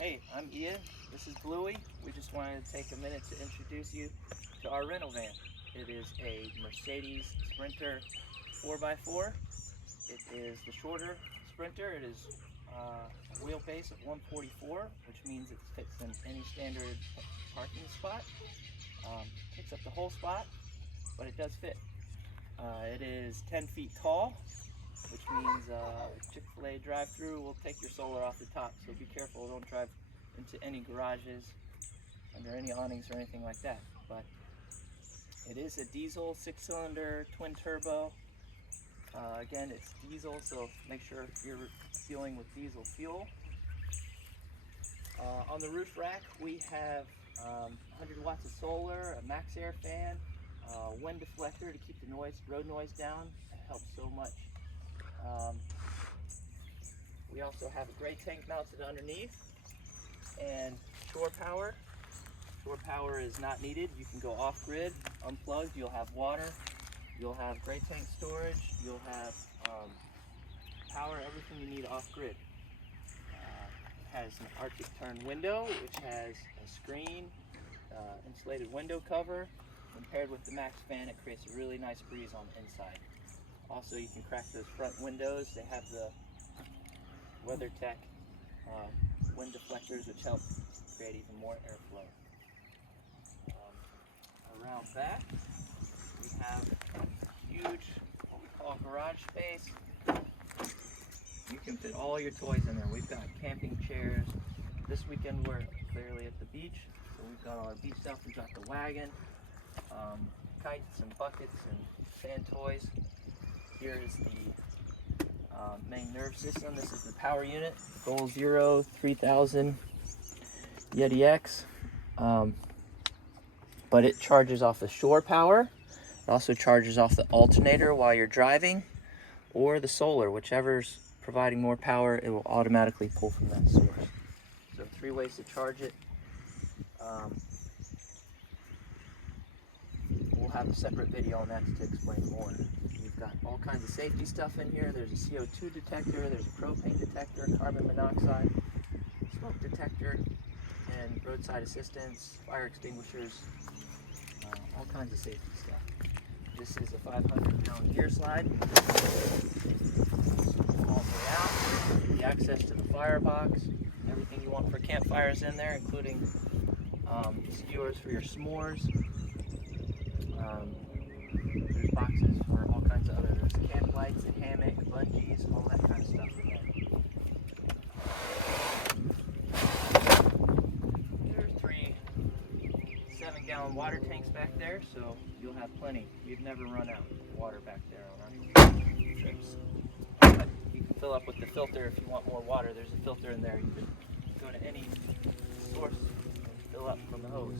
Hey, I'm Ian. This is Bluey. We just wanted to take a minute to introduce you to our rental van. It is a Mercedes Sprinter 4x4. It is the shorter Sprinter. It is a wheelbase of 144, which means it fits in any standard parking spot. Takes up the whole spot, but it does fit. It is 10 feet tall, which means Chick-fil-A drive-through will take your solar off the top, so be careful, don't drive into any garages, under any awnings or anything like that. But it is a diesel 6-cylinder twin turbo. Again, it's diesel, so make sure you're fueling with diesel fuel. On the roof rack, we have 100 watts of solar, a max air fan, wind deflector to keep the road noise down. It helps so much. We also have a gray tank mounted underneath, and shore power. Shore power is not needed. You can go off grid, unplugged. You'll have water. You'll have gray tank storage. You'll have power, everything you need off grid. It has an Arctic turn window, which has a screen, insulated window cover. When paired with the max fan, it creates a really nice breeze on the inside. Also, you can crack those front windows. They have the WeatherTech wind deflectors, which help create even more airflow. Around back, we have huge, what we call garage space. You can fit all your toys in there. We've got camping chairs. This weekend we're clearly at the beach, so we've got all our beach stuff. We've got the wagon, kites and buckets and sand toys. Here is the main nerve system. This is the power unit, Goal 0 3000 Yeti X. But it charges off the shore power. It also charges off the alternator while you're driving, or the solar, whichever's providing more power, it will automatically pull from that source. So 3 ways to charge it. We'll have a separate video on that to explain more. We've got all kinds of safety stuff in here. There's a CO2 detector, there's a propane detector, carbon monoxide, smoke detector, and roadside assistance, fire extinguishers, all kinds of safety stuff. This is a 500-pound gear slide. All the way out, the access to the firebox, everything you want for campfires in there, including skewers for your s'mores. There's boxes for all kinds of other, there's camp lights, a hammock, bungees, all that kind of stuff in there. There's 3 7-gallon water tanks back there, so you'll have plenty. We've never run out of water back there on our trips. But you can fill up with the filter if you want more water. There's a filter in there. You can go to any source and fill up from the hose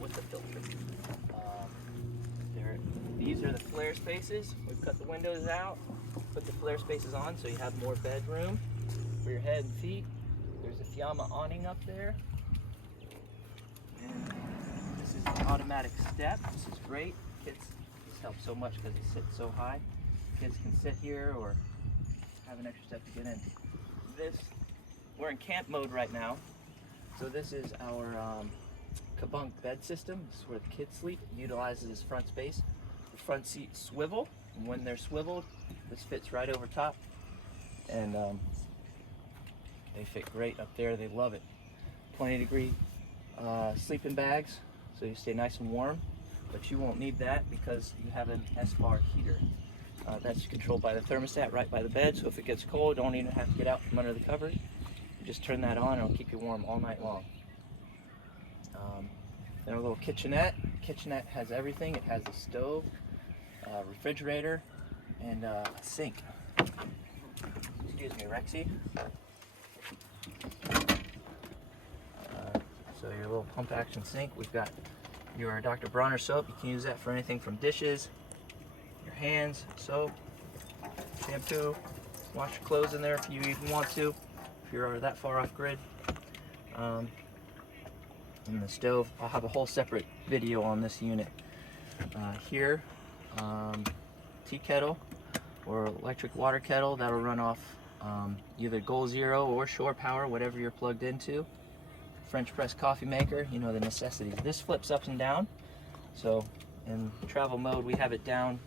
with the filter. These are the flare spaces. We've cut the windows out, put the flare spaces on so you have more bedroom for your head and feet. There's a Fiamma awning up there. And this is the automatic step. This is great. Kids, this helps so much because it sits so high. Kids can sit here or have an extra step to get in. We're in camp mode right now. So this is our kabunk bed system. This is where the kids sleep. It utilizes this front space. The front seats swivel, and when they're swiveled, this fits right over top, and they fit great up there. They love it. 20-degree sleeping bags, so you stay nice and warm, but you won't need that because you have an S-bar heater. That's controlled by the thermostat right by the bed, so if it gets cold, don't even have to get out from under the covers. You just turn that on, and it'll keep you warm all night long. Then our little kitchenette. Kitchenette has everything. It has a stove, refrigerator, and a sink. Excuse me, Rexy. So your little pump action sink. We've got your Dr. Bronner soap. You can use that for anything from dishes, your hands, soap, shampoo. Wash your clothes in there if you even want to, if you're that far off grid. And the stove, I'll have a whole separate video on this unit. Here, tea kettle or electric water kettle that'll run off either Goal Zero or Shore Power, whatever you're plugged into. French press coffee maker, you know the necessities. This flips up and down, so in travel mode we have it down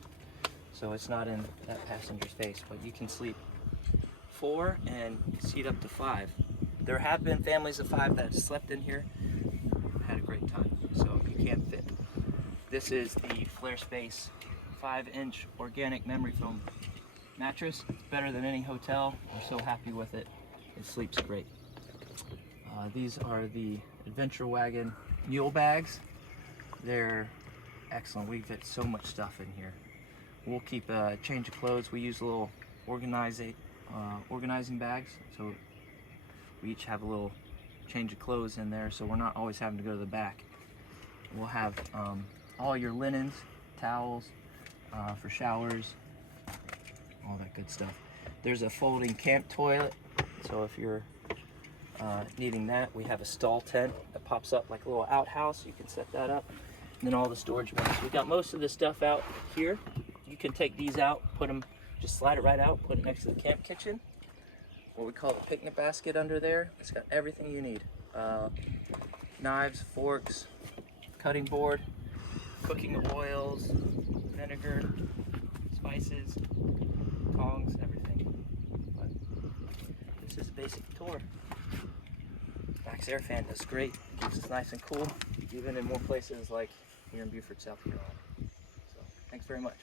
so it's not in that passenger's face, but you can sleep 4 and seat up to 5. There have been families of 5 that slept in here, had a great time, so you can't fit. This is the Flare Space 5-inch organic memory foam mattress. It's better than any hotel. We're so happy with it. It sleeps great. These are the Adventure Wagon mule bags. They're excellent. We fit so much stuff in here. We'll keep a change of clothes. We use a little organizing bags, so we each have a little change of clothes in there, so we're not always having to go to the back. We'll have all your linens, towels for showers, all that good stuff. There's a folding camp toilet, so if you're needing that, we have a stall tent that pops up like a little outhouse. You can set that up, and then all the storage bins. We got most of the stuff out here. You can take these out, put them, just slide it right out, put it next to the camp kitchen, what we call the picnic basket under there. It's got everything you need. Knives, forks, cutting board, cooking oils, vinegar, spices, tongs, everything. But this is a basic tour. Max Air Fan does great, keeps us nice and cool, even in more places like here in Beaufort, South Carolina. So, thanks very much.